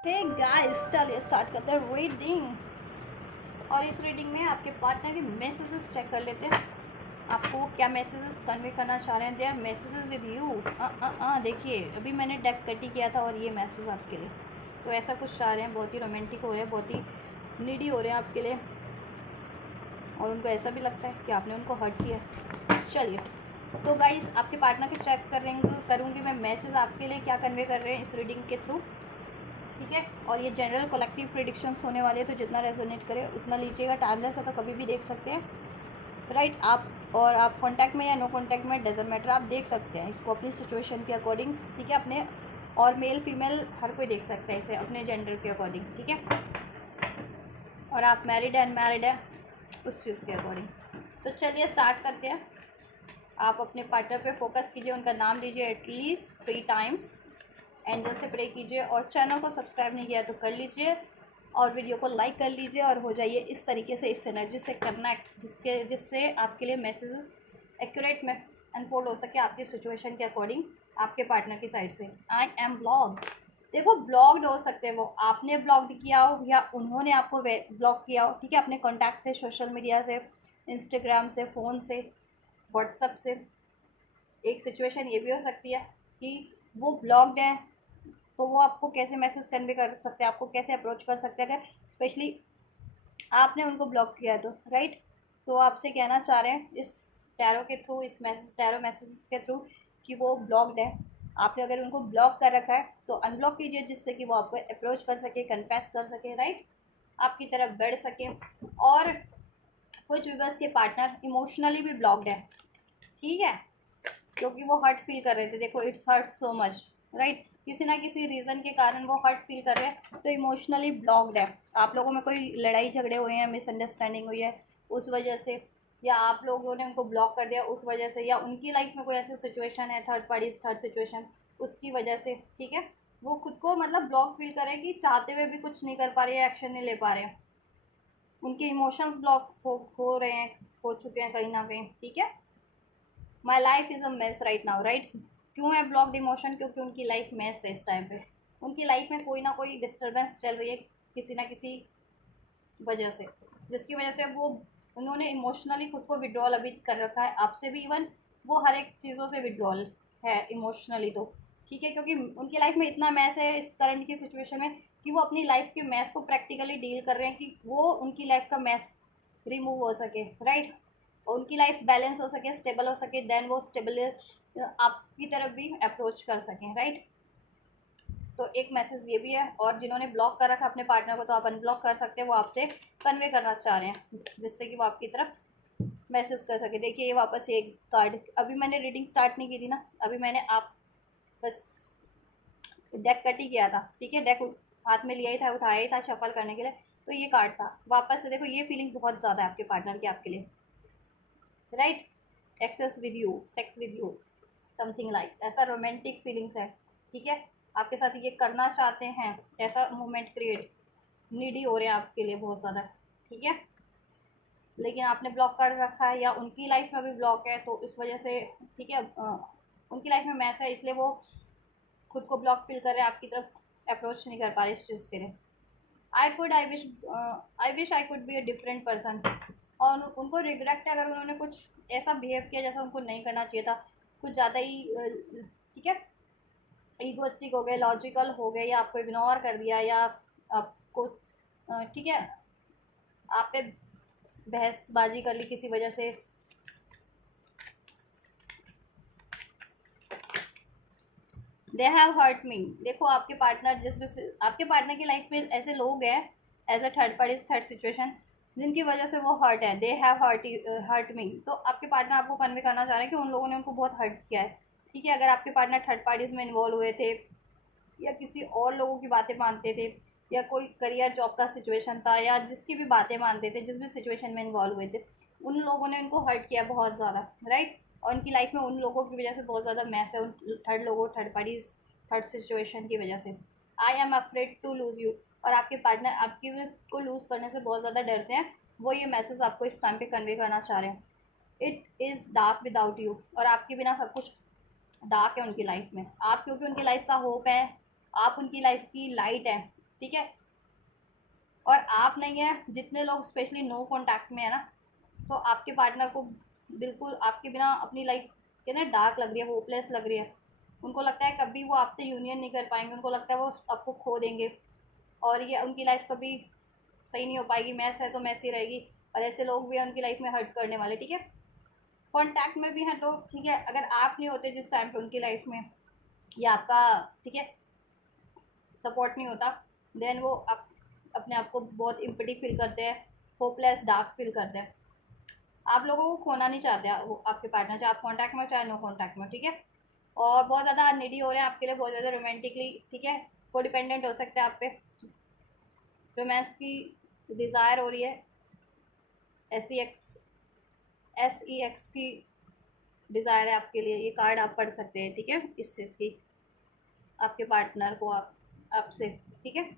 Hey guys, चलिए start करते हैं रीडिंग। और इस रीडिंग में आपके पार्टनर के मैसेजेस चेक कर लेते हैं। आपको क्या मैसेजेस कन्वे करना चाह रहे हैं। They are messages with you. देखिए, अभी मैंने डेक कटी किया था और ये मैसेज आपके लिए तो ऐसा कुछ चाह रहे हैं। बहुत ही रोमांटिक हो रहे हैं, बहुत ही नीडी हो रहे हैं आपके लिए, और उनको ऐसा भी लगता है कि आपने उनको हर्ट किया। चलिए, तो गाइस आपके पार्टनर के चेक करूँगी मैं मैसेज आपके लिए क्या कन्वे कर रहे हैं इस रीडिंग के थ्रू। ठीक है, और ये जनरल कलेक्टिव प्रिडिक्शंस होने वाले हैं, तो जितना रेजोनेट करे उतना लीजिएगा। टाइमलेस है तो कभी भी देख सकते हैं, राइट। आप कांटेक्ट में या नो कांटेक्ट में डजंट मैटर, आप देख सकते हैं इसको अपनी सिचुएशन के अकॉर्डिंग। ठीक है, अपने और मेल फीमेल हर कोई देख सकता है इसे अपने जेंडर के अकॉर्डिंग। ठीक है, और आप मैरिड है अनमैरिड है उस चीज़ के अकॉर्डिंग। तो चलिए स्टार्ट करते हैं। आप अपने पार्टनर पे फोकस कीजिए, उनका नाम लीजिए एटलीस्ट 3 टाइम्स, एंजल से प्रे कीजिए, और चैनल को सब्सक्राइब नहीं किया तो कर लीजिए, और वीडियो को लाइक कर लीजिए, और हो जाइए इस तरीके से इस एनर्जी से कनेक्ट जिससे आपके लिए मैसेजेस एक्यूरेट में अनफोल्ड हो सके आपकी सिचुएशन के अकॉर्डिंग आपके पार्टनर की साइड से। I M blocked. देखो, ब्लॉक्ड हो सकते हैं वो, आपने ब्लॉक्ड किया हो या उन्होंने आपको ब्लॉक किया हो। ठीक है, अपने कॉन्टैक्ट से, सोशल मीडिया से, इंस्टाग्राम से, फ़ोन से, व्हाट्सअप से। एक सिचुएशन ये भी हो सकती है कि वो ब्लॉक्ड है, तो वो आपको कैसे मैसेज कन्वे कर सकते हैं, आपको कैसे अप्रोच कर सकते हैं, अगर स्पेशली आपने उनको ब्लॉक किया है तो, राइट। तो आपसे कहना चाह रहे हैं इस टैरो के थ्रू, इस टैरो मैसेजेस के थ्रू, कि वो ब्लॉक्ड है। आपने अगर उनको ब्लॉक कर रखा है तो अनब्लॉक कीजिए, जिससे कि वो आपको अप्रोच कर सके, कन्फेस कर सके, राइट, आपकी तरफ बढ़ सके। और कुछ व्यूअर्स के पार्टनर इमोशनली भी ब्लॉक्ड है। ठीक है, क्योंकि वो हर्ट फील कर रहे थे। देखो, it's hurt so much, right. किसी ना किसी रीज़न के कारण वो हर्ट फील कर रहे हैं, तो इमोशनली ब्लॉक्ड है। आप लोगों में कोई लड़ाई झगड़े हुए हैं, मिसअंडरस्टैंडिंग हुई है उस वजह से, या आप लोगों ने उनको ब्लॉक कर दिया उस वजह से, या उनकी लाइफ में कोई ऐसी सिचुएशन है, थर्ड सिचुएशन, उसकी वजह से। ठीक है, वो खुद को मतलब ब्लॉक फील कर रहे हैं कि चाहते हुए भी कुछ नहीं कर पा रहे हैं, एक्शन नहीं ले पा रहे हैं। उनके इमोशंस ब्लॉक हो रहे हैं, हो चुके हैं कहीं ना कहीं। ठीक है, my life is a mess right now, right. क्यों है ब्लॉक्ड इमोशन? क्योंकि उनकी लाइफ मेस है इस टाइम पे। उनकी लाइफ में कोई ना कोई डिस्टर्बेंस चल रही है किसी ना किसी वजह से, जिसकी वजह से वो उन्होंने इमोशनली खुद को विड्रॉल अभी कर रखा है आपसे भी। इवन वो हर एक चीज़ों से विड्रॉल है इमोशनली तो। ठीक है, क्योंकि उनकी लाइफ में इतना मैस है इस करंट की सिचुएशन में कि वो अपनी लाइफ के मैस को प्रैक्टिकली डील कर रहे हैं, कि वो उनकी लाइफ का मैस रिमूव हो सके, राइट, और उनकी लाइफ बैलेंस हो सके, स्टेबल हो सके, देन वो स्टेबल आपकी तरफ भी अप्रोच कर सकें, राइट। तो एक मैसेज ये भी है। और जिन्होंने ब्लॉक कर रखा है अपने पार्टनर को, तो आप अनब्लॉक कर सकते हैं, वो आपसे कन्वे करना चाह रहे हैं जिससे कि वो आपकी तरफ मैसेज कर सके। देखिए, ये वापस एक कार्ड, अभी मैंने रीडिंग स्टार्ट नहीं की थी ना, अभी मैंने आप बस डेक कट ही किया था। ठीक है, डेक हाथ में लिया ही था, उठाया ही था शफल करने के लिए, तो ये कार्ड था वापस से। देखो, ये फीलिंग बहुत ज़्यादा है आपके पार्टनर की आपके लिए, right. Access with you, sex with you, something like ऐसा रोमांटिक फीलिंग्स है। ठीक है, आपके साथ ये करना चाहते हैं, ऐसा मोमेंट क्रिएट, नीडी हो रहे हैं आपके लिए बहुत ज़्यादा। ठीक है, लेकिन आपने ब्लॉक कर रखा है, या उनकी लाइफ में भी ब्लॉक है, तो इस वजह से, ठीक है, उनकी लाइफ में मैस है, इसलिए वो खुद को ब्लॉक फील कर रहे हैं, आपकी तरफ अप्रोच नहीं कर पा रहे इस चीज़ के लिए। I wish I could be a different person. और उनको रिग्रेट है, अगर उन्होंने कुछ ऐसा बिहेव किया जैसा उनको नहीं करना चाहिए था, कुछ ज़्यादा ही ठीक है, ईगोस्टिक हो गए, लॉजिकल हो गए, या आपको इग्नोर कर दिया, या आपको ठीक है, आप पे बहसबाजी कर ली किसी वजह से। They have hurt me. देखो, आपके पार्टनर आपके पार्टनर की लाइफ में ऐसे लोग हैं as a third party, third situation, जिनकी वजह से वो हर्ट है। दे हैव हर्ट मी, तो आपके पार्टनर आपको कन्वे करना चाह रहे हैं कि उन लोगों ने उनको बहुत हर्ट किया है। ठीक है, अगर आपके पार्टनर थर्ड पार्टीज में इन्वॉल्व हुए थे, या किसी और लोगों की बातें मानते थे, या कोई करियर जॉब का सिचुएशन था, या जिसकी भी बातें मानते थे, जिस भी सिचुएशन में इन्वॉल्व हुए थे, उन लोगों ने उनको हर्ट किया बहुत ज़्यादा, राइट। और उनकी लाइफ में उन लोगों की वजह से बहुत ज़्यादा मैस है, उन थर्ड पार्टीज, थर्ड सिचुएशन की वजह से। I am afraid to lose you. और आपके पार्टनर आपकी को लूज़ करने से बहुत ज़्यादा डरते हैं। वो ये मैसेज आपको इस टाइम पे कन्वे करना चाह रहे हैं। It is dark without you. और आपके बिना सब कुछ डार्क है उनकी लाइफ में। आप क्योंकि उनकी लाइफ का होप है, आप उनकी लाइफ की लाइट है, ठीक है। और आप नहीं है, जितने लोग स्पेशली नो कांटेक्ट में है ना, तो आपके पार्टनर को बिल्कुल आपके बिना अपनी लाइफ कहते हैं डार्क लग रही है, होपलेस लग रही है। उनको लगता है कभी वो आपसे यूनियन नहीं कर पाएंगे, उनको लगता है वो आपको खो देंगे, और ये उनकी लाइफ कभी सही नहीं हो पाएगी। मैस है तो मैस ही रहेगी। और ऐसे लोग भी हैं उनकी लाइफ में हर्ट करने वाले, ठीक है। कांटेक्ट में भी हैं तो ठीक है, अगर आप नहीं होते जिस टाइम पे उनकी लाइफ में, या आपका ठीक है सपोर्ट नहीं होता, देन वो अपने आप को बहुत इम्पिटी फील करते हैं, होपलेस डार्क फील करते हैं। आप लोगों को खोना नहीं चाहते वो आपके पार्टनर, चाहे आप कॉन्टैक्ट में हो चाहे नो कॉन्टैक्ट में, ठीक है। और बहुत ज़्यादा निडी हो रहे हैं आपके लिए, बहुत ज़्यादा रोमांटिकली, ठीक है, को डिपेंडेंट हो सकते हैं आप पे, रोमांस की डिज़ायर हो रही है, SEX की डिज़ायर है आपके लिए। ये कार्ड आप पढ़ सकते हैं, ठीक है, इस चीज़ की आपके पार्टनर को आपसे, ठीक है।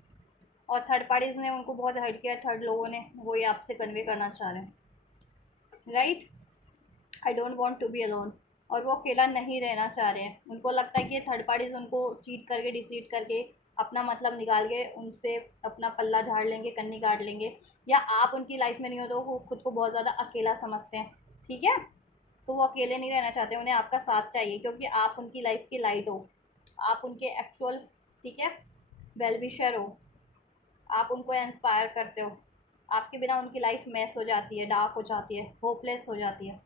और थर्ड पार्टीज ने उनको बहुत हर्ट किया, थर्ड लोगों ने, वो ये आपसे कन्वे करना चाह रहे हैं, right. I don't want to be alone. और वो अकेला नहीं रहना चाह रहे हैं, उनको लगता है कि ये थर्ड पार्टीज उनको चीट करके, डिसीट करके, अपना मतलब निकाल के उनसे अपना पल्ला झाड़ लेंगे, कन्नी काट लेंगे, या आप उनकी लाइफ में नहीं हो तो वो खुद को बहुत ज़्यादा अकेला समझते हैं, ठीक है। तो वो अकेले नहीं रहना चाहते, उन्हें आपका साथ चाहिए, क्योंकि आप उनकी लाइफ की लाइट हो, आप उनके एक्चुअल, ठीक है, वेल विशर हो, आप उनको इंस्पायर करते हो। आपके बिना उनकी लाइफ मैस हो जाती है, डार्क हो जाती है, होपलेस हो जाती है,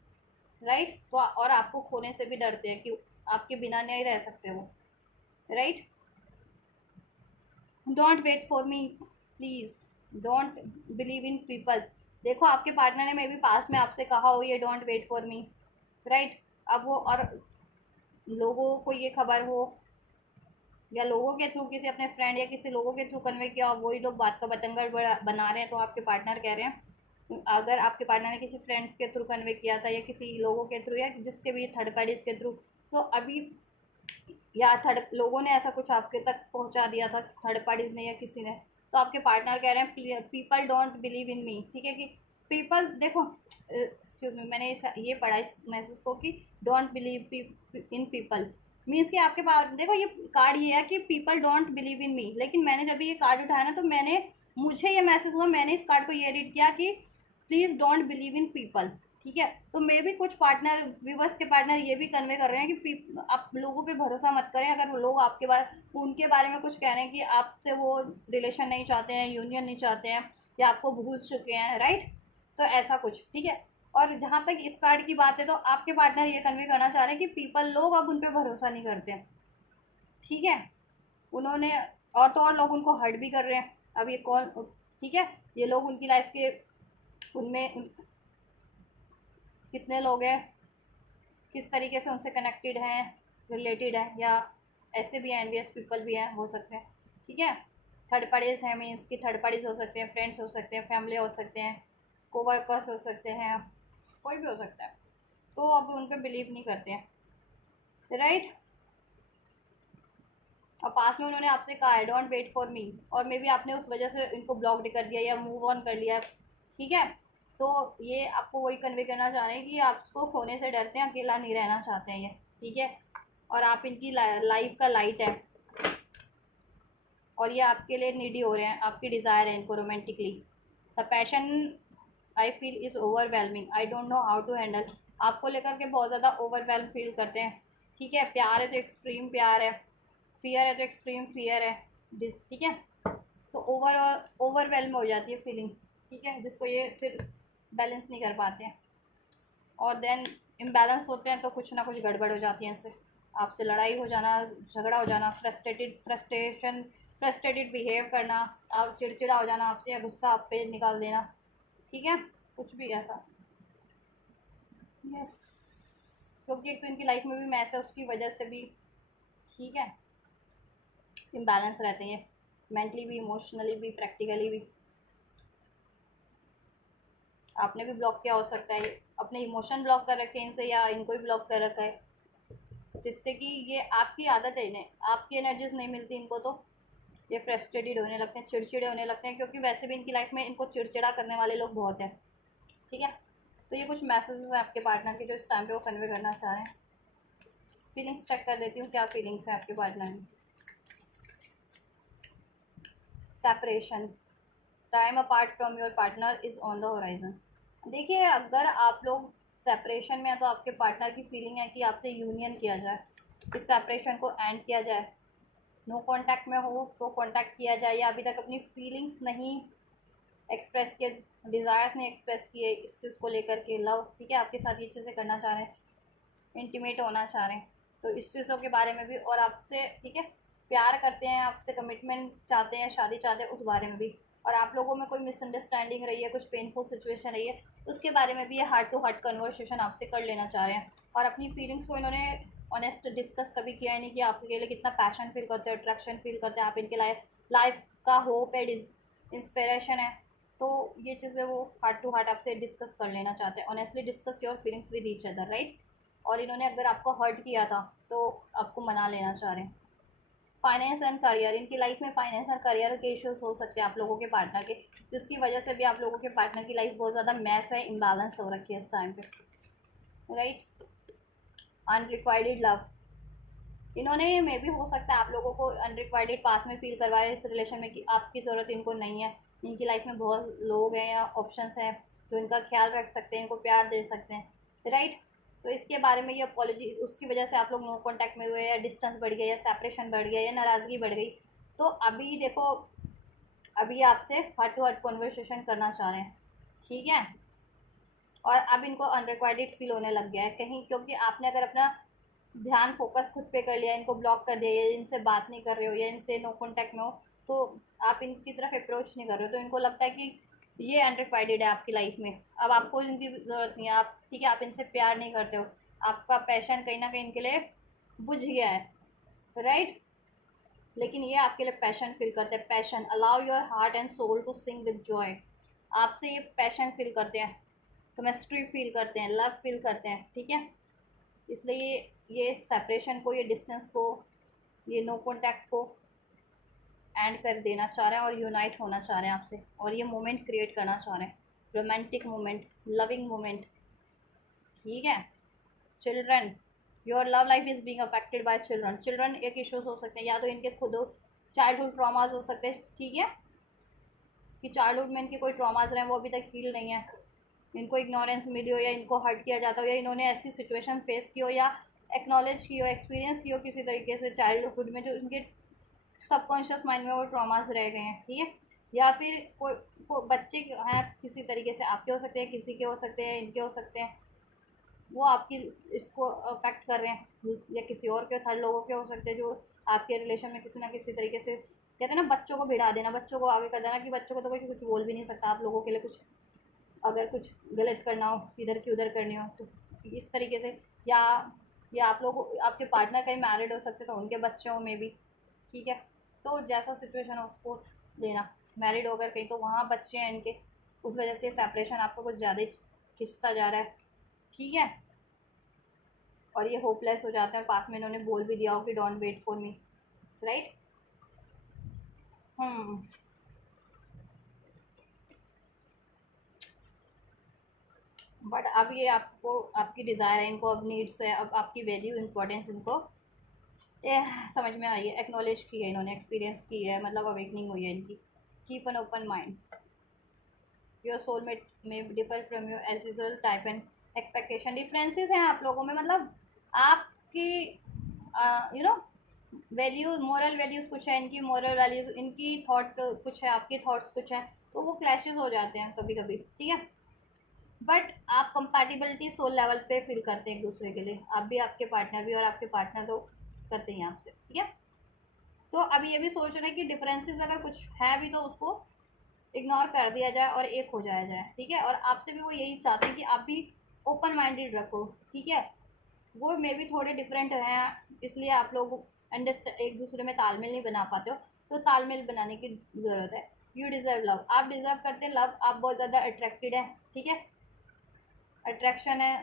राइट। तो और आपको खोने से भी डरते हैं कि आपके बिना नहीं रह सकते वो, right. Don't wait for me, please don't believe in people. देखो आपके पार्टनर ने मे बी पास में आपसे कहा हो ये don't wait for me, right. अब वो और लोगों को ये खबर हो, या लोगों के थ्रू, किसी अपने फ्रेंड या किसी लोगों के थ्रू कन्वे किया, और वही लोग बात का बतंगड़ बना रहे हैं, तो आपके पार्टनर कह रहे हैं, अगर आपके पार्टनर ने किसी फ्रेंड्स के थ्रू कन्वे किया था, या किसी लोगों के थ्रू, या जिसके भी थर्ड पार्टीज के थ्रू, तो अभी, या थर्ड लोगों ने ऐसा कुछ आपके तक पहुंचा दिया था, थर्ड पार्टीज ने या किसी ने, तो आपके पार्टनर कह रहे हैं पीपल डोंट बिलीव इन मी, ठीक है। कि पीपल, देखो एक्सक्यूज मी, मैंने ये पढ़ा इस मैसेज को कि don't believe in people, means कि आपके पास, देखो ये कार्ड ये है कि पीपल डोंट बिलीव इन मी, लेकिन मैंने जब ये कार्ड उठाया ना, तो मुझे ये मैसेज हुआ, मैंने इस कार्ड को ये रीड किया कि please don't believe in people, ठीक है। तो मे भी कुछ पार्टनर, व्यूवर्स के पार्टनर ये भी कन्वे कर रहे हैं कि आप लोगों पे भरोसा मत करें, अगर वो लोग आपके बारे, उनके बारे में कुछ कह रहे हैं कि आपसे वो रिलेशन नहीं चाहते हैं, यूनियन नहीं चाहते हैं, या आपको भूल चुके हैं, राइट। तो ऐसा कुछ, ठीक है। और जहाँ तक इस कार्ड की बात है, तो आपके पार्टनर ये कन्वे करना चाह रहे हैं कि पीपल, लोग अब उन पर भरोसा नहीं करते हैं, ठीक है। उन्होंने, और तो और लोग उनको हर्ट भी कर रहे हैं। अब ये कौन, ठीक है, ये लोग उनकी लाइफ के, कितने लोग हैं, किस तरीके से उनसे कनेक्टेड हैं, रिलेटेड हैं, या ऐसे भी हैं, एनवियस पीपल भी हैं, हो सकते हैं, ठीक है। थर्ड पार्टीज हैं, मीन्स की थर्ड पार्टीज हो सकते हैं, फ्रेंड्स हो सकते हैं, फैमिली हो सकते हैं, कोवर्कर्स हो सकते हैं, कोई भी हो सकता है। तो अब उन पर बिलीव नहीं करते हैं, राइट। और पास में उन्होंने आपसे कहा है डोंट वेट फॉर मी, और मे बी आपने उस वजह से इनको ब्लॉक कर दिया या मूव ऑन कर लिया, ठीक है। तो ये आपको वही कन्वे करना चाह रहे हैं कि आपको खोने से डरते हैं, अकेला नहीं रहना चाहते हैं ये, ठीक है। और आप इनकी लाइफ का लाइट है, और ये आपके लिए नीडी हो रहे हैं, आपकी डिज़ायर है इनको romantically. The passion I feel is overwhelming, I don't know how to handle. आपको लेकर के बहुत ज़्यादा ओवरवेलम फील करते हैं, ठीक है। प्यार है तो एक्सट्रीम प्यार है, फियर है तो एक्सट्रीम फियर है, ठीक है। तो ओवरवेलम हो जाती है फीलिंग, ठीक है, जिसको ये फिर बैलेंस नहीं कर पाते हैं, और देन इम्बैलेंस होते हैं तो कुछ ना कुछ गड़बड़ हो जाती है इससे। आपसे लड़ाई हो जाना, झगड़ा हो जाना, फ्रस्ट्रेटेड बिहेव करना, आप चिड़चिड़ा हो जाना आपसे, या गुस्सा आप पे निकाल देना, ठीक है, कुछ भी ऐसा, यस। क्योंकि एक तो इनकी लाइफ में भी मैच है, उसकी वजह से भी, ठीक है, इम्बैलेंस रहते हैं, मेंटली भी, इमोशनली भी, प्रैक्टिकली भी। आपने भी ब्लॉक किया हो सकता है, अपने इमोशन ब्लॉक कर रखे हैं इनसे, या इनको ही ब्लॉक कर रखा है, जिससे कि ये आपकी आदत है, इन्हें आपकी एनर्जीज नहीं मिलती इनको, तो ये फ्रस्ट्रेटेड होने लगते हैं, चिड़चिड़े होने लगते हैं, क्योंकि वैसे भी इनकी लाइफ में इनको चिड़चिड़ा करने वाले लोग बहुत हैं, ठीक है। तो ये कुछ मैसेजेस हैं आपके पार्टनर के, जो इस टाइम पे वो कन्वे करना चाह रहे हैं। फीलिंग्स चेक कर देती हूँ, क्या फीलिंग्स हैं आपके पार्टनर की। Separation, time apart from your partner is on the horizon. देखिए, अगर आप लोग सेपरेशन में हैं तो आपके पार्टनर की फीलिंग है कि आपसे यूनियन किया जाए, इस सेपरेशन को एंड किया जाए। नो कांटेक्ट में हो तो कांटेक्ट किया जाए, या अभी तक अपनी फीलिंग्स नहीं एक्सप्रेस किए, डिज़ायर्स नहीं एक्सप्रेस किए इस चीज़ को लेकर के, लव, ठीक है, आपके साथ ये चीज़ें करना चाह रहे हैं, इंटीमेट होना चाह रहे हैं, तो इस चीज़ों के बारे में भी, और आपसे, ठीक है, प्यार करते हैं, आपसे कमिटमेंट चाहते हैं, शादी चाहते हैं, उस बारे में भी, और आप लोगों में कोई मिसअंडरस्टैंडिंग रही है, कुछ पेनफुल सिचुएशन रही है, उसके बारे में भी ये हार्ट टू हार्ट कन्वर्सेशन आपसे कर लेना चाह रहे हैं। और अपनी फीलिंग्स को इन्होंने ऑनेस्ट डिस्कस कभी किया ही नहीं कि आपके लिए कितना पैशन फील करते हैं, अट्रैक्शन फील करते हैं, आप इनके लाइफ का होप है, इंस्पिरेशन है। तो ये चीज़ें वो हार्ट टू हार्ट आपसे डिस्कस कर लेना चाहते हैं, honestly discuss your feelings with each other, right. और इन्होंने अगर आपको हर्ट किया था तो आपको मना लेना चाह रहे हैं। फाइनेंस एंड करियर, इनकी लाइफ में फाइनेंस और करियर के इश्यूज हो सकते हैं आप लोगों के पार्टनर के, जिसकी वजह से भी आप लोगों के पार्टनर की लाइफ बहुत ज़्यादा मैस है, इम्बैलेंस हो रखी है इस टाइम पे, राइट। अनरिक्वाइटेड लव, इन्होंने मे भी हो सकता है आप लोगों को अनरिक्वाइटेड पास में फील करवाया इस रिलेशन में कि आपकी ज़रूरत इनको नहीं है, इनकी लाइफ में बहुत लोग हैं या ऑप्शंस हैं जो इनका ख्याल रख सकते हैं, इनको प्यार दे सकते हैं, राइट। तो इसके बारे में ये अपॉलॉजी, उसकी वजह से आप लोग नो कांटेक्ट में हुए, या डिस्टेंस बढ़ गया, या सेपरेशन बढ़ गया, या नाराज़गी बढ़ गई। तो अभी देखो, अभी आपसे हार्ट टू हार्ट कन्वर्सेशन करना चाह रहे हैं, ठीक है। और अब इनको अनरिक्वाइटेड फील होने लग गया है कहीं, क्योंकि आपने अगर अपना ध्यान फोकस खुद पे कर लिया, इनको ब्लॉक कर दिया, या इनसे बात नहीं कर रहे हो, या इनसे नो कांटेक्ट में हो, तो आप इनकी तरफ अप्रोच नहीं कर रहे हो, तो इनको लगता है कि ये अनरिक्वाइटेड है आपकी लाइफ में, अब आपको इनकी ज़रूरत नहीं है, आप, ठीक है, आप इनसे प्यार नहीं करते हो, आपका पैशन कहीं ना कहीं इनके लिए बुझ गया है, राइट। लेकिन ये आपके लिए पैशन फील करते हैं, passion, allow your heart and soul to sing with joy, आपसे ये पैशन फील करते हैं, केमिस्ट्री फील करते हैं, लव फील करते हैं, ठीक है। इसलिए ये सेपरेशन को, ये डिस्टेंस को, ये नो कॉन्टैक्ट को एंड कर देना चाह रहे हैं, और यूनाइट होना चाह रहे हैं आपसे, और ये मोमेंट क्रिएट करना चाह रहे हैं, रोमांटिक मोमेंट, लविंग मोमेंट, ठीक है। Children, your love life is being affected by children, children एक इश्यूज हो सकते हैं, या तो इनके खुद चाइल्डहुड ट्रॉमाज हो सकते हैं, ठीक है, कि चाइल्डहुड में इनके कोई ट्रॉमाज रहे हैं वो अभी तक हील नहीं है, इनको इग्नोरेंस मिली हो, या इनको हर्ट किया जाता हो, या इन्होंने ऐसी सिचुएशन फेस की हो, या एक्नॉलेज की हो, एक्सपीरियंस की हो किसी तरीके से चाइल्डहुड में, जो उनके सबकॉन्शियस माइंड में वो ट्रॉमास रह गए हैं, ठीक है। या फिर कोई बच्चे हैं किसी तरीके से, आपके हो सकते हैं, किसी के हो सकते हैं, इनके हो सकते हैं, वो आपकी इसको अफेक्ट कर रहे हैं, या किसी और के, थर्ड लोगों के हो सकते हैं, जो आपके रिलेशन में किसी ना किसी तरीके से, कहते हैं ना, बच्चों को भिड़ा देना, बच्चों को आगे कर देना, कि बच्चों को तो कुछ कुछ बोल भी नहीं सकता आप लोगों के लिए, कुछ अगर कुछ गलत करना हो, इधर की उधर करनी हो, तो इस तरीके से, या आप लोग, आपके पार्टनर कहीं मैरिड हो सकते, तो उनके बच्चों में भी, ठीक है। तो जैसा सिचुएशन हो उसको लेना, मैरिड होकर कहीं तो वहाँ बच्चे हैं इनके, उस वजह से सेपरेशन आपको कुछ ज़्यादा ही खिंचता जा रहा है, ठीक है। और ये होपलेस हो जाते हैं, और पास में इन्होंने बोल भी दिया हो कि don't wait for me, right. Hmm but अब ये आपको, आपकी डिज़ायर है, इनको अब नीड्स है, अब आपकी वैल्यू, इंपॉर्टेंस इनको समझ में आई है, एक्नॉलेज की है इन्होंने, एक्सपीरियंस की है, मतलब अवेकनिंग हुई है इनकी। Keep an open mind, your soulmate may differ from your as usual type and expectation, differences हैं आप लोगों में, मतलब आपकी you know values, moral values कुछ है, इनकी मोरल वैल्यूज़, इनकी थॉट कुछ है, आपकी थॉट्स कुछ हैं, तो वो क्लैशेस हो जाते हैं कभी कभी, ठीक है। बट आप कंपैटिबिलिटी सोल लेवल पे फील करते हैं एक दूसरे के लिए, आप भी, आपके पार्टनर भी, और आपके पार्टनर तो करते हैं आपसे, ठीक है। तो अभी ये भी सोच रहे हैं कि डिफरेंसेस अगर कुछ है भी तो उसको इग्नोर कर दिया जाए और एक हो जाया जाए, ठीक है। और आपसे भी वो यही चाहते हैं कि आप भी ओपन माइंडेड रखो, ठीक है। वो मे भी थोड़े डिफरेंट हैं, इसलिए आप लोग अंडरस्टैंड, एक दूसरे में तालमेल नहीं बना पाते हो, तो तालमेल बनाने की ज़रूरत है। यू डिज़र्व लव, आप डिज़र्व करते हैं लव, आप बहुत ज़्यादा अट्रैक्टेड हैं, ठीक है, अट्रैक्शन है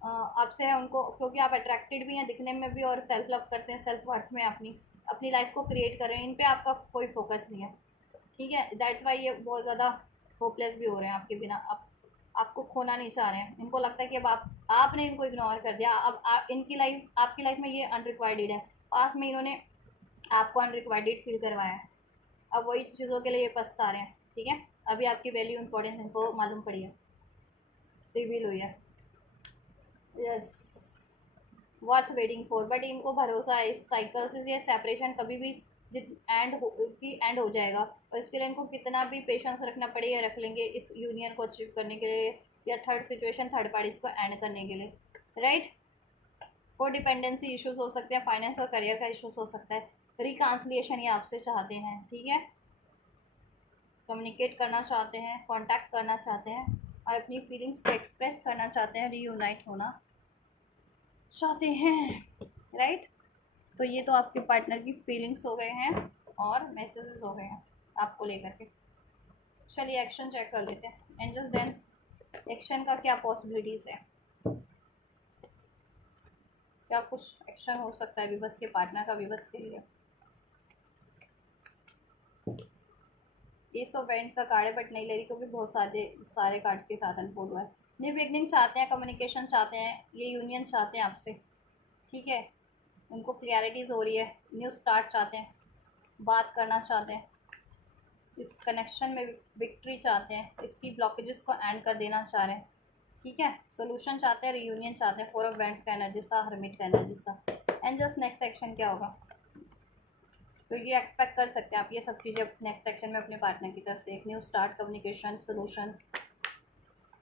आपसे है उनको, क्योंकि आप अट्रैक्टेड भी हैं दिखने में भी, और सेल्फ लव करते हैं, सेल्फ वर्थ में अपनी अपनी लाइफ को क्रिएट कर रहे हैं, इन पे आपका कोई फोकस नहीं है, ठीक है। दैट्स वाई ये बहुत ज़्यादा होपलेस भी हो रहे हैं आपके बिना, आपको खोना नहीं चाह रहे हैं, इनको लगता है कि अब आपने इनको इग्नोर कर दिया, अब इनकी लाइफ, आपकी लाइफ में ये अनरिक्वायर्ड है, पास में इन्होंने आपको अनरिक्वायर्ड फील करवाया है, अब वही चीज़ों के लिए ये पछता रहे हैं, ठीक है। अभी आपकी वैल्यू इंपॉर्टेंस इनको मालूम पड़ी है, रिवील हुई है। Yes, worth waiting for, but इनको भरोसा है इस साइकिल से, ये सेपरेशन कभी भी एंड हो जाएगा, और इसके लिए इनको कितना भी पेशेंस रखना पड़े या रख लेंगे इस यूनियन को अचीव करने के लिए, या थर्ड सिचुएशन थर्ड पार्टीज को एंड करने के लिए, राइट। को डिपेंडेंसी इश्यूज हो सकते हैं, फाइनेंस और करियर का इश्यूज हो सकता है, रिकांसलिएशन ये आपसे चाहते हैं, ठीक है। कम्युनिकेट करना चाहते हैं, कांटेक्ट करना चाहते हैं, और अपनी फीलिंग्स को एक्सप्रेस करना चाहते हैं, रीयूनाइट होना चाहते हैं, राइट। तो ये तो आपके पार्टनर की फीलिंग्स हो गए हैं और मैसेजेस हो गए हैं आपको लेकर के। चलिए एक्शन चेक कर लेते हैं एंजल, देन एक्शन का क्या पॉसिबिलिटीज़ है, क्या कुछ एक्शन हो सकता है विवश के पार्टनर का विवश के लिए। एस ऑफ वेंट का कार्ड है, बट नहीं ले रही क्योंकि बहुत सारे कार्ड के साथ अनफोल्ड हुआ है। न्यू बिगनिंग चाहते हैं, कम्युनिकेशन चाहते हैं, ये यूनियन चाहते हैं आपसे, ठीक है। उनको क्लियरिटीज़ हो रही है, न्यू स्टार्ट चाहते हैं, बात करना चाहते हैं, इस कनेक्शन में विक्ट्री चाहते हैं, इसकी ब्लॉकेजेस को एंड कर देना चाह रहे हैं, ठीक है। सोल्यूशन चाहते हैं, रियूनियन चाहते हैं, फोर ऑफ वेंट्स का एनर्जी था, हर्मिट का एनर्जी था। एंड जस्ट नेक्स्ट एक्शन क्या होगा, तो ये एक्सपेक्ट कर सकते हैं आप ये सब चीज़ें नेक्स्ट सेक्शन में अपने पार्टनर की तरफ से, एक new start, communication, solution,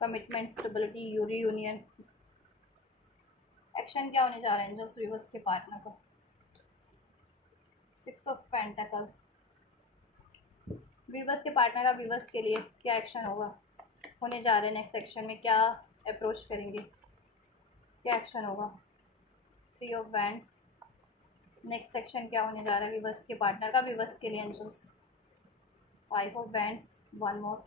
commitment, stability, union. Action क्या होने जा रहा है एंजल्स रिवर्स के पार्टनर को, 6 ऑफ पेंटिकल्स। विवर्स के पार्टनर का विवर्स के लिए क्या एक्शन होगा, होने जा रहे हैं नेक्स्ट सेक्शन में, क्या अप्रोच करेंगे, क्या एक्शन होगा। 3 ऑफ वैंड्स, नेक्स्ट सेक्शन क्या होने जा रहा है विवर्स के पार्टनर का विवर्स के लिए angels. 5 of wands, one more,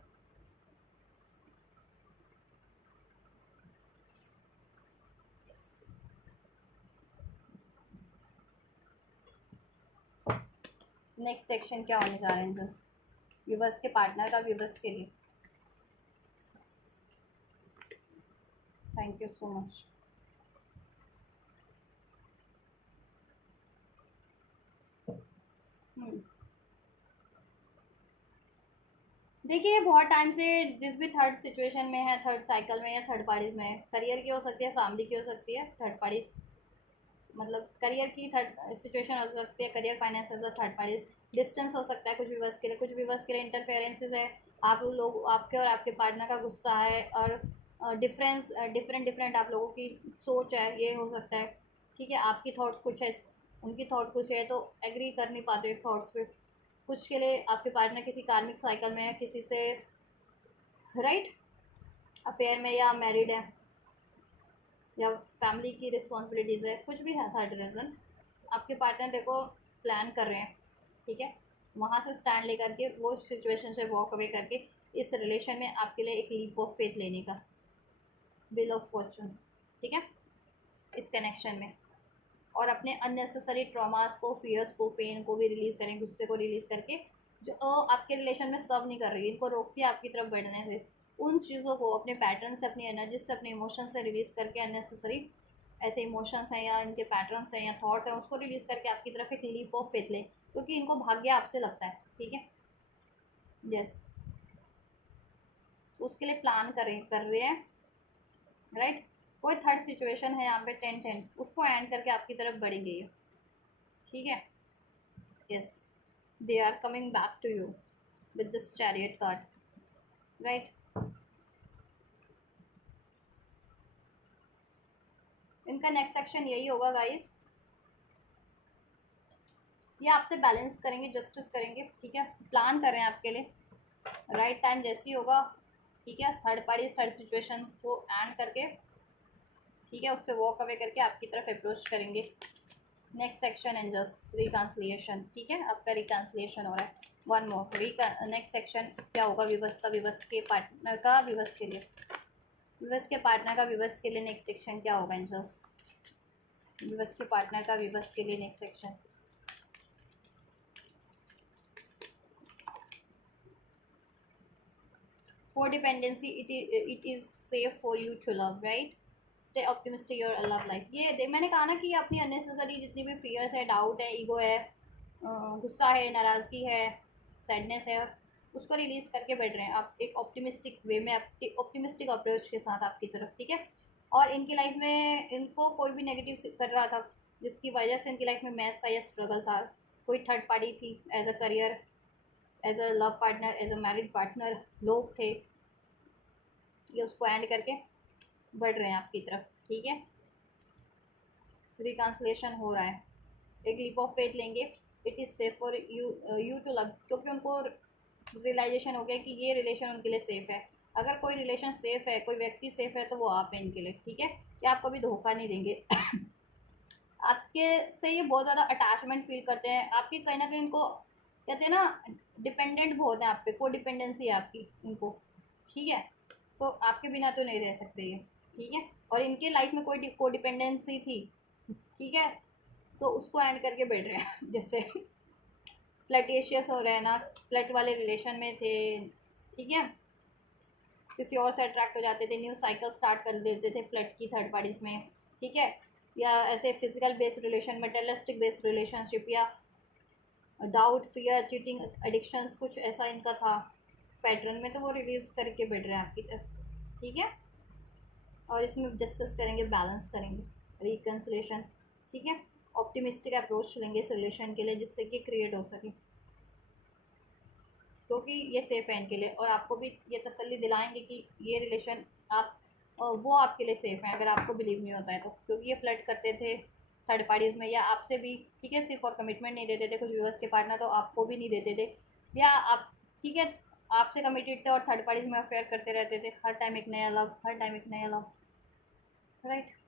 next section क्या होने जा रहा है एंजल्स विवर्स के पार्टनर का विवर्स के लिए। Thank you so much. देखिए बहुत टाइम से जिस भी थर्ड सिचुएशन में है, थर्ड साइकिल में या थर्ड पार्टीज में है, करियर की हो सकती है, फैमिली की हो सकती है, थर्ड पार्टीज मतलब करियर की थर्ड सिचुएशन हो सकती है, career finance as a third parties, distance हो सकता है कुछ व्यूवर्स के लिए, कुछ व्यूवर्स के लिए इंटरफेरेंसेस है, आप लोग आपके और आपके पार्टनर का गुस्सा है, और डिफरेंट आप लोगों की सोच है, ये हो सकता है, ठीक है। आपकी थॉट्स कुछ है, उनकी थॉट कुछ है, तो एग्री कर नहीं पाते थॉट्स पे। कुछ के लिए आपके पार्टनर किसी कार्मिक साइकिल में है, किसी से राइट अफेयर में, या मैरिड है, या फैमिली की रिस्पॉन्सिबिलिटीज़ है, कुछ भी है। थर्ड रीज़न आपके पार्टनर देखो प्लान कर रहे हैं, ठीक है, वहाँ से स्टैंड लेकर के वो सिचुएशन से वॉक अवे करके इस रिलेशन में आपके लिए एक लीप ऑफ फेथ लेने का, व्हील ऑफ फॉर्चून, ठीक है, इस कनेक्शन में, और अपने अननेसेसरी ट्रॉमास को, फियर्स को, पेन को भी रिलीज़ करें, गुस्से को रिलीज़ करके जो आपके रिलेशन में सर्व नहीं कर रही है, इनको रोकती है आपकी तरफ बढ़ने से, उन चीज़ों को अपने पैटर्न से, अपनी एनर्जी से, अपने इमोशन से रिलीज़ करके, अननेसेसरी ऐसे इमोशंस हैं या इनके पैटर्न्स हैं या थॉट्स हैं, उसको रिलीज़ करके आपकी तरफ एक लीप ऑफ फेथ लें, क्योंकि इनको भाग्य आपसे लगता है, ठीक है। यस, उसके लिए प्लान कर रहे हैं, राइट। कोई थर्ड सिचुएशन है यहाँ पे 10-10, उसको एंड करके आपकी तरफ बढ़ेंगे ये, ठीक है। Yes, they are coming back to you with this chariot card, right. इनका नेक्स्ट एक्शन यही होगा गाइस, ये आपसे बैलेंस करेंगे, जस्टिस करेंगे, ठीक है। प्लान कर रहे हैं आपके लिए, राइट टाइम जैसी होगा, ठीक है, थर्ड पार्टी थर्ड सिचुएशन को एंड करके, ठीक है, उससे वॉक अवे करके आपकी तरफ अप्रोच करेंगे। Next section and just reconciliation, ठीक है, आपका रिकन्सिलिएशन हो रहा है। वन मोर नेक्स्ट सेक्शन क्या होगा विवश का विवश के पार्टनर का विवश के लिए, विवश के पार्टनर का विवश के लिए नेक्स्ट सेक्शन क्या होगा एंजल्स विवश के पार्टनर का विवश के लिए next section. For dependency, it is safe for you to love, right? Stay optimistic your love life. ये देख मैंने कहा ना कि अपनी अननेसेसरी जितनी भी फियर्स है, डाउट है, ईगो है, गुस्सा है, नाराज़गी है, सैडनेस है उसको रिलीज़ करके बैठ रहे हैं आप एक ऑप्टिमिस्टिक वे में, आपकी ऑप्टिमिस्टिक अप्रोच के साथ आपकी तरफ, ठीक है। और इनकी लाइफ में इनको कोई भी नेगेटिव कर रहा था जिसकी वजह से इनकी लाइफ में मैस था या स्ट्रगल था, कोई थर्ड पार्टी थी, as a career, as a love partner, as a married partner लोग थे, ये उसको एंड करके बढ़ रहे हैं आपकी तरफ, ठीक है। रिकन्सिलेशन हो रहा है, एक लीप ऑफ फेथ लेंगे, it is safe for you to love, क्योंकि उनको रियलाइजेशन हो गया कि ये रिलेशन उनके लिए सेफ़ है। अगर कोई रिलेशन सेफ़ है, कोई व्यक्ति सेफ़ है, तो वो आप हैं इनके लिए, ठीक है। ये आपको भी धोखा नहीं देंगे आपके से ये बहुत ज़्यादा अटैचमेंट फील करते हैं, आपकी कहीं ना कहीं इनको कहते हैं ना, डिपेंडेंट बहुत है आप पे, को डिपेंडेंसी है आपकी इनको, ठीक है। तो आपके बिना तो नहीं रह सकते ये, ठीक है। और इनके लाइफ में कोई को डिपेंडेंसी थी, ठीक है, तो उसको एंड करके बैठ रहे हैं जैसे फ्लर्टेशियस हो रहे हैं ना, फ्लर्ट वाले रिलेशन में थे, ठीक है, किसी और से अट्रैक्ट हो जाते थे, न्यू साइकिल स्टार्ट कर देते थे फ्लर्ट की थर्ड पार्टीज में, ठीक है। या ऐसे physical based relation, materialistic based relationship, या डाउट, फियर, चीटिंग, एडिक्शंस, कुछ ऐसा इनका था पैटर्न में, तो वो रिड्यूस करके बैठ रहे हैं आपकी तरफ, ठीक है। और इसमें जस्टिस करेंगे, बैलेंस करेंगे, रिकन्सिलेशन, ठीक है। ऑप्टिमिस्टिक अप्रोच लेंगे इस रिलेशन के लिए जिससे कि क्रिएट हो सके, क्योंकि ये सेफ़ है इनके लिए, और आपको भी ये तसल्ली दिलाएंगे कि ये रिलेशन आप वो आपके लिए सेफ़ है, अगर आपको बिलीव नहीं होता है तो, क्योंकि ये फ्लर्ट करते थे थर्ड पार्टीज़ में या आपसे भी, ठीक है। सिर्फ और कमिटमेंट नहीं देते थे कुछ व्यूअर्स के पार्टनर, तो आपको भी नहीं देते थे, या आप, ठीक है, आपसे कमिटेड थे और थर्ड पार्टीज़ में अफेयर करते रहते थे, हर टाइम एक नया लव, हर टाइम एक नया लव, राइट।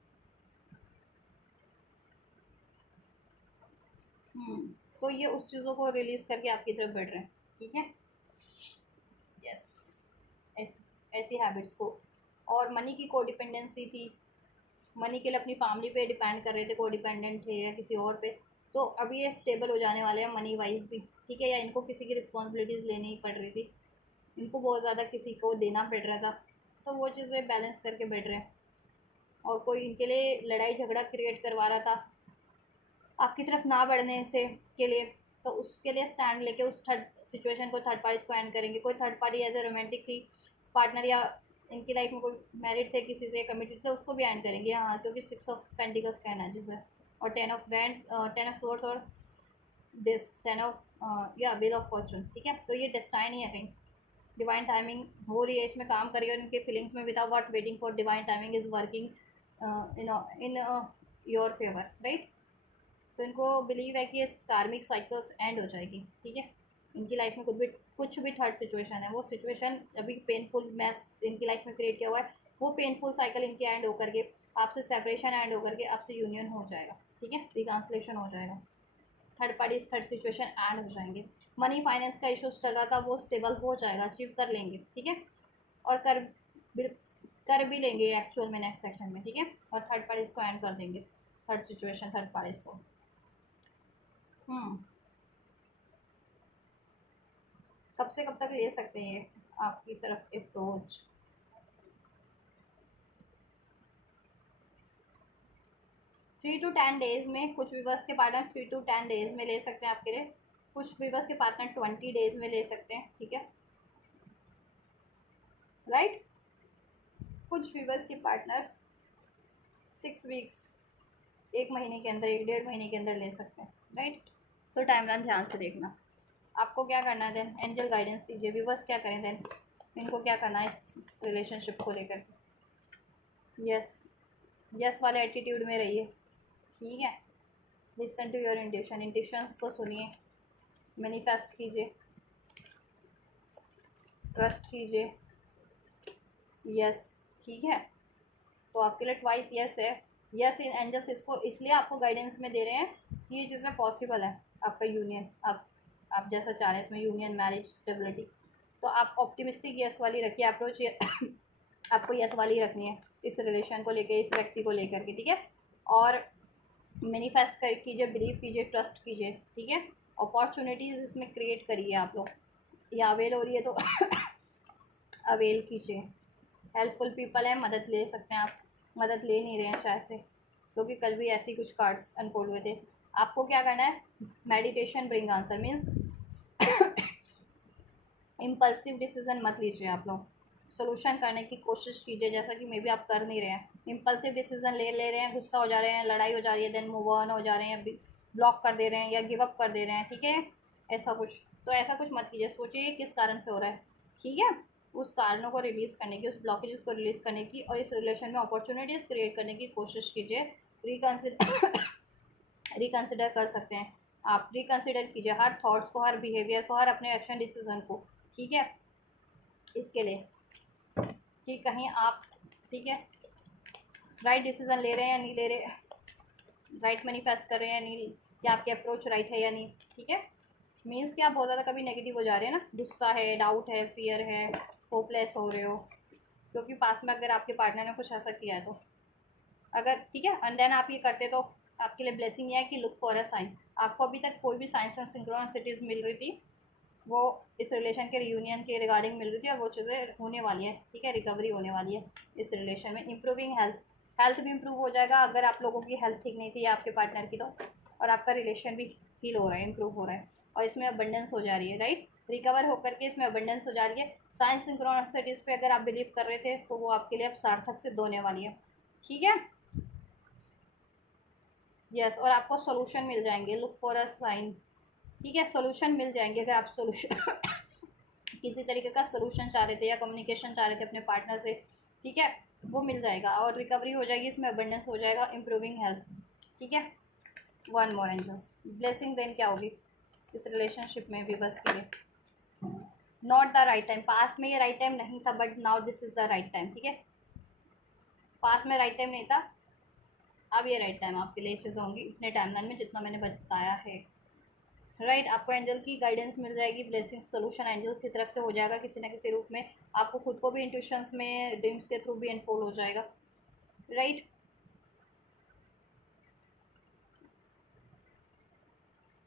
तो ये उस चीज़ों को रिलीज़ करके आपकी तरफ बढ़ रहे हैं, ठीक है। यस, ऐसी ऐसी हैबिट्स को, और मनी की कोडिपेंडेंसी थी, मनी के लिए अपनी फैमिली पे डिपेंड कर रहे थे, कोडिपेंडेंट थे या किसी और पे, तो अभी ये स्टेबल हो जाने वाले हैं मनी वाइज भी, ठीक है। या इनको किसी की रिस्पॉन्सिबिलिटीज़ लेनी ही पड़ रही थी, इनको बहुत ज़्यादा किसी को देना पड़ रहा था, तो वो चीज़ें बैलेंस करके बैठ रहे हैं। और कोई इनके लिए लड़ाई झगड़ा क्रिएट करवा रहा था आपकी तरफ ना बढ़ने से के लिए, तो उसके लिए स्टैंड लेके उस थर्ड सिचुएशन को, थर्ड पार्टीज को एंड करेंगे। कोई third party as a romantic थी पार्टनर, या इनकी लाइफ में कोई मैरिड थे, किसी से कमिटेड थे, उसको भी एंड करेंगे, हाँ, क्योंकि 6 ऑफ पेंटिकल्स का एनर्जीज है, और 10 ऑफ वैंड्स, 10 ऑफ सोर्ड्स, और दिस 10 ऑफ या व्हील ऑफ फॉर्चून, ठीक है। तो ये डेस्टाइन ही है, कहीं डिवाइन टाइमिंग हो रही है, इसमें काम करिए, और इनके फीलिंग्स में without worth waiting for divine timing is working in your favour, right. तो इनको बिलीव है कि ये कार्मिक साइकिल्स एंड हो जाएगी, ठीक है। इनकी लाइफ में कुछ भी थर्ड सिचुएशन है, वो सिचुएशन अभी पेनफुल मैस इनकी लाइफ में क्रिएट किया हुआ है, वो पेनफुल साइकिल इनके एंड होकर के आपसे सेपरेशन एंड होकर के आपसे यूनियन हो जाएगा, ठीक है, रिकन्सिलेशन हो जाएगा, third party third situation and हो जाएंगे। मनी फाइनेंस का इशूज चल रहा था, वो स्टेबल हो जाएगा, अचीव कर लेंगे, ठीक है। और कर भी लेंगे एक्चुअल में नेक्स्ट सेक्शन में, ठीक है। और थर्ड पार्टीज को एंड कर देंगे, थर्ड सिचुएशन थर्ड पार्टीज को। कब से कब तक ले सकते हैं ये आपकी तरफ अप्रोच? 3 to 10 डेज में, कुछ व्यूवर्स के पार्टनर 3 to 10 डेज में ले सकते हैं आपके लिए, कुछ व्यूवर्स के पार्टनर 20 डेज में ले सकते हैं, ठीक है, राइट। कुछ व्यूवर्स के पार्टनर 6 वीक्स, 1 महीने के अंदर, 1 डेढ़ महीने के अंदर ले सकते हैं, राइट। तो टाइमलाइन ध्यान से देखना, आपको क्या करना है देन, एंजल गाइडेंस दीजिए, व्यूवर्स क्या करें देन, इनको क्या करना है इस रिलेशनशिप को लेकर। यस, यस वाले एटीट्यूड में रहिए, ठीक है। Listen to your intuition, intuitions को सुनिए, मैनिफेस्ट कीजिए, ट्रस्ट कीजिए, यस, ठीक है। तो आपके लिए ट्वाइस यस है, यस इन एंजल्स इसको इसलिए आपको गाइडेंस में दे रहे हैं कि ये चीज़ें पॉसिबल है, आपका यूनियन, आप जैसा चाह रहे हैं इसमें यूनियन, मैरिज, स्टेबिलिटी। तो आप ऑप्टिमिस्टिक यस वाली रखिए अप्रोच, ये आपको यस वाली रखनी है इस रिलेशन को लेकर, इस व्यक्ति को लेकर के, ठीक है। और मैनिफेस्ट कर कीजिए, बिलीव कीजिए, ट्रस्ट कीजिए, ठीक है। अपॉर्चुनिटीज़ इसमें क्रिएट करिए आप लोग, या अवेल हो रही है तो अवेल कीजिए, हेल्पफुल पीपल है, मदद ले सकते हैं आप, मदद ले नहीं रहे हैं शायद से, क्योंकि कल भी ऐसे ही कुछ कार्ड्स अनफोल्ड हुए थे। आपको क्या करना है, meditation bring answer means impulsive decision मत लीजिए आप लोग, सोल्यूशन करने की कोशिश कीजिए, जैसा कि मे बी आप कर नहीं रहे हैं। इम्पल्सिव डिसीजन ले रहे हैं, गुस्सा हो जा रहे हैं, लड़ाई हो जा रही है, देन मूव ऑन हो जा रहे हैं, ब्लॉक कर दे रहे हैं या गिव अप कर दे रहे हैं, ठीक है। ऐसा कुछ, तो ऐसा कुछ मत कीजिए, सोचिए किस कारण से हो रहा है, ठीक है। उस कारणों को रिलीज़ करने की, उस ब्लॉकेजेस को रिलीज़ करने की और इस रिलेशन में अपॉर्चुनिटीज़ क्रिएट करने की कोशिश कीजिए। रिकन्सिडर रिकन्सिडर कर सकते हैं आप, रिकन्सिडर कीजिए हर थॉट्स को, हर बिहेवियर को, हर अपने एक्शन डिसीजन को, ठीक है। इसके लिए कि कहीं आप, ठीक है, राइट डिसीजन ले रहे हैं या नहीं ले रहे, राइट मैनिफेस्ट कर रहे हैं या नहीं, या आपकी अप्रोच राइट है या नहीं, ठीक है। मीन्स कि आप बहुत ज़्यादा कभी नेगेटिव हो जा रहे हैं ना, गुस्सा है, डाउट है, फियर है, होपलेस हो रहे हो, क्योंकि पास में अगर आपके पार्टनर ने कुछ ऐसा किया है तो, अगर ठीक है, एंड देन आप ये करते तो आपके लिए ब्लेसिंग ये है कि लुक फॉर अ साइन। आपको अभी तक कोई भी साइंस एंड सिंक्रोनिसिटीज मिल रही थी, वो इस रिलेशन के रियूनियन के रिगार्डिंग मिल रही थी, और वो चीज़ें होने वाली है, ठीक है। रिकवरी होने वाली है इस रिलेशन में, इंप्रूविंग हेल्थ, हेल्थ भी इंप्रूव हो जाएगा अगर आप लोगों की हेल्थ ठीक नहीं थी आपके पार्टनर की तो, और आपका रिलेशन भी हील हो रहा है, इंप्रूव हो रहा है, और इसमें अबंडेंस हो जा रही है, राइट। रिकवर होकर के इसमें अबंडेंस हो जा रही है। साइंस सिंक्रोनिसिटीज पे अगर आप बिलीव कर रहे थे तो वो आपके लिए अब सार्थक सिद्ध होने वाली है, ठीक है। यस, और आपको सोल्यूशन मिल जाएंगे, लुक फॉर अ साइन, ठीक है। सोल्यूशन मिल जाएंगे अगर आप सोल्यूशन किसी तरीके का सोल्यूशन चाह रहे थे या कम्युनिकेशन चाह रहे थे अपने पार्टनर से, ठीक है, वो मिल जाएगा और रिकवरी हो जाएगी, इसमें अबंडेंस हो जाएगा, इंप्रूविंग हेल्थ, ठीक है। One more angels blessing then क्या होगी इस रिलेशनशिप में भी, बस के लिए not the right time, past में ये राइट टाइम नहीं था but now this is the right time, ठीक है। पास में राइट टाइम नहीं था, अब ये राइट टाइम आपके लिए चीज़ें होंगी इतने टाइमलाइन में जितना मैंने बताया है, राइट। आपको एंजल की गाइडेंस मिल जाएगी, ब्लेसिंग सोल्यूशन एंजल्स की तरफ से हो जाएगा किसी ना किसी रूप में, आपको खुद को भी इंट्यूशंस में ड्रीम्स के थ्रू भी अनफोल्ड हो जाएगा, राइट।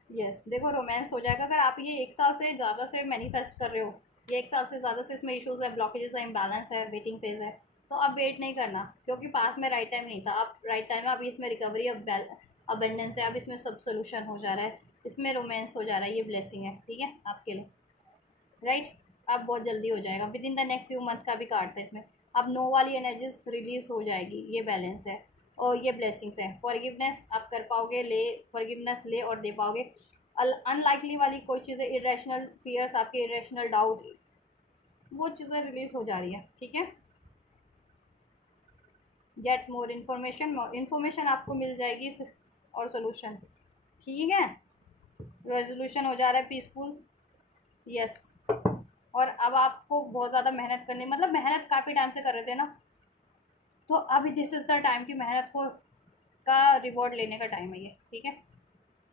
यस, देखो रोमांस हो जाएगा अगर आप ये 1 साल से ज़्यादा से मैनिफेस्ट कर रहे हो, ये 1 साल से ज़्यादा से इसमें इश्यूज है, ब्लॉकेजेस है, इम्बैलेंस है, वेटिंग फेज है, तो अब वेट नहीं करना, क्योंकि पास में राइट टाइम नहीं था, अब राइट टाइम है, अभी इसमें रिकवरी, अब अबेंडेंस है, अब इसमें सब सोल्यूशन हो जा रहा है, इसमें रोमांस हो जा रहा है, ये ब्लेसिंग है, ठीक है आपके लिए, राइट। अब बहुत जल्दी हो जाएगा, with in the next few month का भी कार्ड था इसमें, अब नो वाली एनर्जीज रिलीज हो जाएगी, ये बैलेंस है और ये ब्लेसिंग्स है। फॉरगिवनेस आप कर पाओगे, ले फॉरगिवनेस ले और दे पाओगे। अनलाइकली वाली कोई चीज़ें, इरेशनल फियर्स, आपके इरेशनल डाउट, वो चीज़ें रिलीज हो जा रही है, ठीक है। गेट मोर इन्फॉर्मेशन आपको मिल जाएगी और सोल्यूशन, ठीक है। रेजोल्यूशन हो जा रहा है पीसफुल, यस। और अब आपको बहुत ज़्यादा मेहनत करनी, मतलब मेहनत काफ़ी टाइम से कर रहे थे ना, तो अभी दिस इज़ द टाइम की मेहनत को का रिवॉर्ड लेने का टाइम है ये, ठीक है।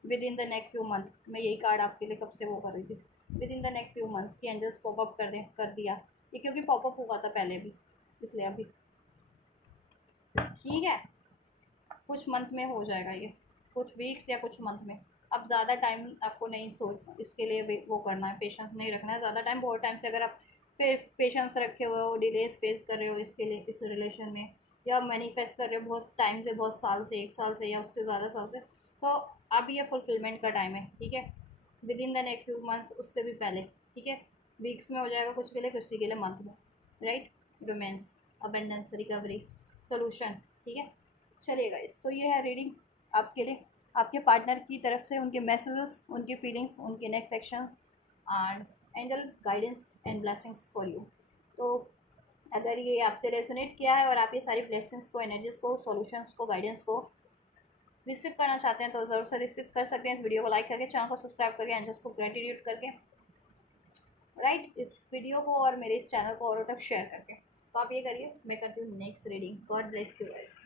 With in the next few month, मैं यही कार्ड आपके लिए कब से वो कर रही थी, with in the next few months की एंजल्स पॉपअप कर दिया ये, क्योंकि पॉपअप हुआ था पहले भी, इसलिए अभी, ठीक है। कुछ मंथ में हो जाएगा ये, कुछ वीक्स या कुछ मंथ में। अब ज़्यादा टाइम आपको नहीं सोच इसके लिए वो करना है, पेशेंस नहीं रखना है ज़्यादा टाइम। बहुत टाइम से अगर आप पेशेंस रखे हुए हो, डिलेस फेस कर रहे हो इसके लिए, इस रिलेशन में, या मैनिफेस्ट कर रहे हो बहुत टाइम से, बहुत साल से, 1 साल से या उससे ज़्यादा साल से, तो अब ये फुलफिलमेंट का टाइम है, ठीक है। With in the next few months, उससे भी पहले, ठीक है। वीक्स में हो जाएगा कुछ के लिए, किसी के लिए मंथ में, right. Romance, abundance, recovery, solution, ठीक है। चलिए गाइस, तो ये है रीडिंग आपके लिए, आपके पार्टनर की तरफ से उनके मैसेजेस, उनकी फीलिंग्स, उनके next action and angel guidance and blessings for you. तो अगर ये आपसे रेसोनेट किया है और आप ये सारी ब्लेसिंग्स को, एनर्जीज को, सॉल्यूशंस को, गाइडेंस को रिसीव करना चाहते हैं तो ज़रूर से रिसीव कर सकते हैं। इस वीडियो को लाइक करके, चैनल को सब्सक्राइब करके, एंजल्स को ग्रेटिट्यूड करके, राइट, इस वीडियो को और मेरे इस चैनल को औरों तक शेयर करके। तो आप ये करिए, मैं करती हूँ next reading. God bless you guys.